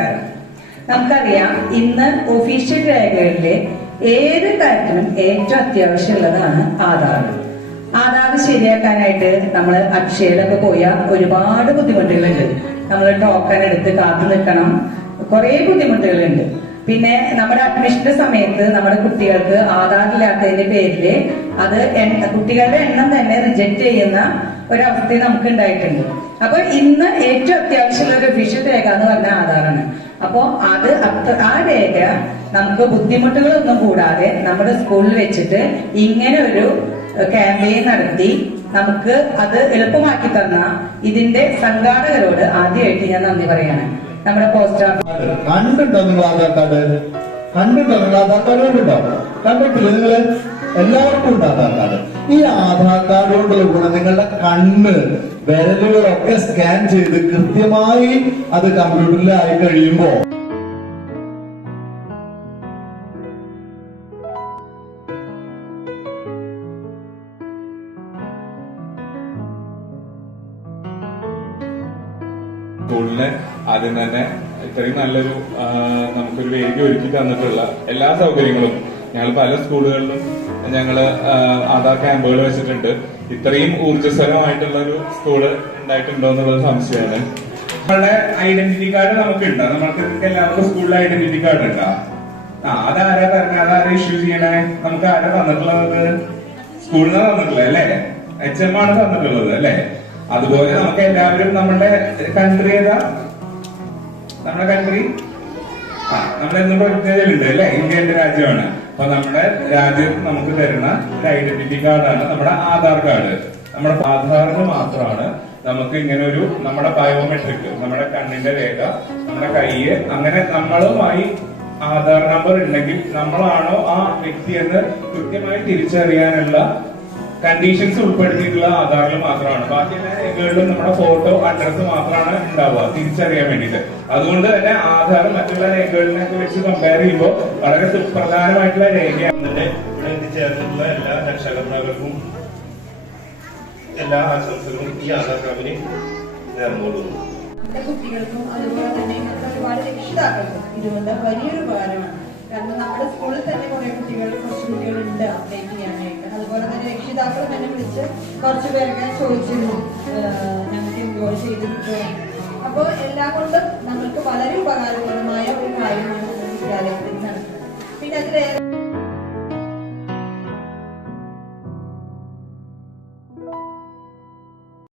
നമസ്കാരം. നമുക്കറിയാം, ഇന്ന് ഒഫീഷ്യൽ രേഖകളിലെ ഏത് കാര്യത്തിനും ഏറ്റവും അത്യാവശ്യമുള്ളതാണ് ആധാർ. ആധാർ ശരിയാക്കാനായിട്ട് നമ്മൾ അക്ഷയയിലൊക്കെ പോയാൽ ഒരുപാട് ബുദ്ധിമുട്ടുകളുണ്ട്. നമ്മൾ ടോക്കൺ എടുത്ത് കാത്തു നിൽക്കണം, കുറെ ബുദ്ധിമുട്ടുകളുണ്ട്. പിന്നെ നമ്മുടെ അഡ്മിഷന്റെ സമയത്ത് നമ്മുടെ കുട്ടികൾക്ക് ആധാർ ഇല്ലാത്തതിന്റെ പേരില് അത് കുട്ടികളുടെ എണ്ണം തന്നെ റിജക്ട് ചെയ്യുന്ന ഒരവസ്ഥ നമുക്ക് ഉണ്ടായിട്ടുണ്ട്. അപ്പൊ ഇന്ന് ഏറ്റവും അത്യാവശ്യമുള്ള ഒരു ഒഫീഷ്യൽ രേഖ എന്ന് പറഞ്ഞാൽ ആധാറാണ്. അപ്പോ ആ രേഖ നമുക്ക് ബുദ്ധിമുട്ടുകളൊന്നും കൂടാതെ നമ്മുടെ സ്കൂളിൽ വെച്ചിട്ട് ഇങ്ങനെ ഒരു ക്യാമ്പയിൻ നടത്തി നമുക്ക് അത് എളുപ്പമാക്കി തന്ന ഇതിന്റെ സംഘാടകരോട് ആദ്യമായിട്ട് ഞാൻ നന്ദി പറയാണ്. നമ്മുടെ പോസ്റ്റ് ഓഫീസ് കണ്ടിട്ടുണ്ടോ നിങ്ങൾ ആധാർ കാർഡ്? കണ്ടിട്ടില്ല നിങ്ങൾ? എല്ലാവർക്കും ഉണ്ട് ആധാർ കാർഡ്. ഈ ആധാർ കാർഡ് കൊണ്ടുള്ള ഗുണം നിങ്ങളുടെ കണ്ണ് വിരലുകളൊക്കെ സ്കാൻ ചെയ്ത് കൃത്യമായി അത് കമ്പ്യൂട്ടറിലായി കഴിയുമ്പോ സ്കൂളിന് ആദ്യം തന്നെ ഇത്രയും നല്ലൊരു നമുക്കൊരു വേദി ഒരുക്കി തന്നിട്ടുള്ള എല്ലാ സൗകര്യങ്ങളും ഞങ്ങൾ പല സ്കൂളുകളിലും ഞങ്ങള് ആധാർ ക്യാമ്പുകൾ വെച്ചിട്ടുണ്ട്. ഇത്രയും ഊർജ്ജസ്വലമായിട്ടുള്ള ഒരു സ്കൂള് ഉണ്ടായിട്ടുണ്ടോ എന്നുള്ളത് സംശയമാണ്. നമ്മളുടെ ഐഡന്റിറ്റി കാർഡ് നമുക്കുണ്ട്. നമുക്ക് എല്ലാവർക്കും സ്കൂളിൽ ഐഡന്റിറ്റി കാർഡ് ഉണ്ടോ? അതാരാ പറഞ്ഞ, അതാരാ ഇഷ്യൂ ചെയ്യണേ? നമുക്ക് ആരാ തന്നിട്ടുള്ളത്? സ്കൂളിൽ നിന്ന് തന്നിട്ടുള്ളത് അല്ലേ? HM ആണ് തന്നിട്ടുള്ളത് അല്ലേ? അതുപോലെ നമുക്ക് എല്ലാവരും നമ്മുടെ കൺട്രി ഏതാ? നമ്മുടെ കൺട്രി നമ്മളെന്നും പ്രത്യേകതയുണ്ട് അല്ലെ? ഇന്ത്യ എന്റെ രാജ്യമാണ്. അപ്പൊ നമ്മുടെ രാജ്യം നമുക്ക് തരുന്ന ഒരു ഐഡന്റിറ്റി കാർഡാണ് നമ്മുടെ ആധാർ കാർഡ്. നമ്മുടെ ആധാറിന് മാത്രമാണ് നമുക്ക് ഇങ്ങനെ ഒരു നമ്മുടെ ബയോമെട്രിക്, നമ്മുടെ കണ്ണിന്റെ രേഖ, നമ്മുടെ കയ്യ്, അങ്ങനെ നമ്മളുമായി ആധാർ നമ്പർ ഉണ്ടെങ്കിൽ നമ്മളാണോ ആ വ്യക്തിയെന്ന് കൃത്യമായി തിരിച്ചറിയാനുള്ള കണ്ടീഷൻസ് ഉൾപ്പെടുത്തിയിട്ടുള്ള ആധാറിൽ മാത്രമാണ്. ബാക്കി എല്ലാ രേഖകളിലും നമ്മുടെ ഫോട്ടോ, അഡ്രസ് മാത്രമാണ് ഉണ്ടാവുക തിരിച്ചറിയാൻ വേണ്ടിയിട്ട്. അതുകൊണ്ട് തന്നെ ആധാർ മറ്റുള്ള രേഖകളിനൊക്കെ വെച്ച് കമ്പയർ ചെയ്യുമ്പോൾ വളരെ സുപ്രധാനമായിട്ടുള്ള രേഖയാണ്. ഇവിടെ എത്തിച്ചേർന്നിട്ടുള്ള എല്ലാ രക്ഷകർത്താക്കൾക്കും എല്ലാ ആശംസകളും ഈ ആധാർ കാർഡിന് നേർന്നുകൊള്ളുന്നു. കുട്ടികൾക്കും അതുപോലെ തന്നെ ഒരുപാട് രക്ഷിതാക്കൾക്കും ഇതുകൊണ്ട് വലിയൊരു ഉപകാരമാണ്. കാരണം നമ്മുടെ സ്കൂളിൽ തന്നെ കുറച്ച് കുട്ടികളുണ്ട് അപ്ഡേറ്റ് ചെയ്യാനായിട്ട്. അതുപോലെ തന്നെ രക്ഷിതാക്കൾ തന്നെ വിളിച്ച് കുറച്ചു പേരൊക്കെ ചോദിച്ചിരുന്നു ഞങ്ങൾക്ക് എൻജോയ് ചെയ്തിട്ടുണ്ടോ. അപ്പോൾ എല്ലാം കൊണ്ടും നമ്മൾക്ക് വളരെ ഉപകാരപ്രദമായ ഒരു കാര്യമാണ് വിദ്യാലയത്തിൽ നടക്കുന്നത്. പിന്നെ അതിലേറെ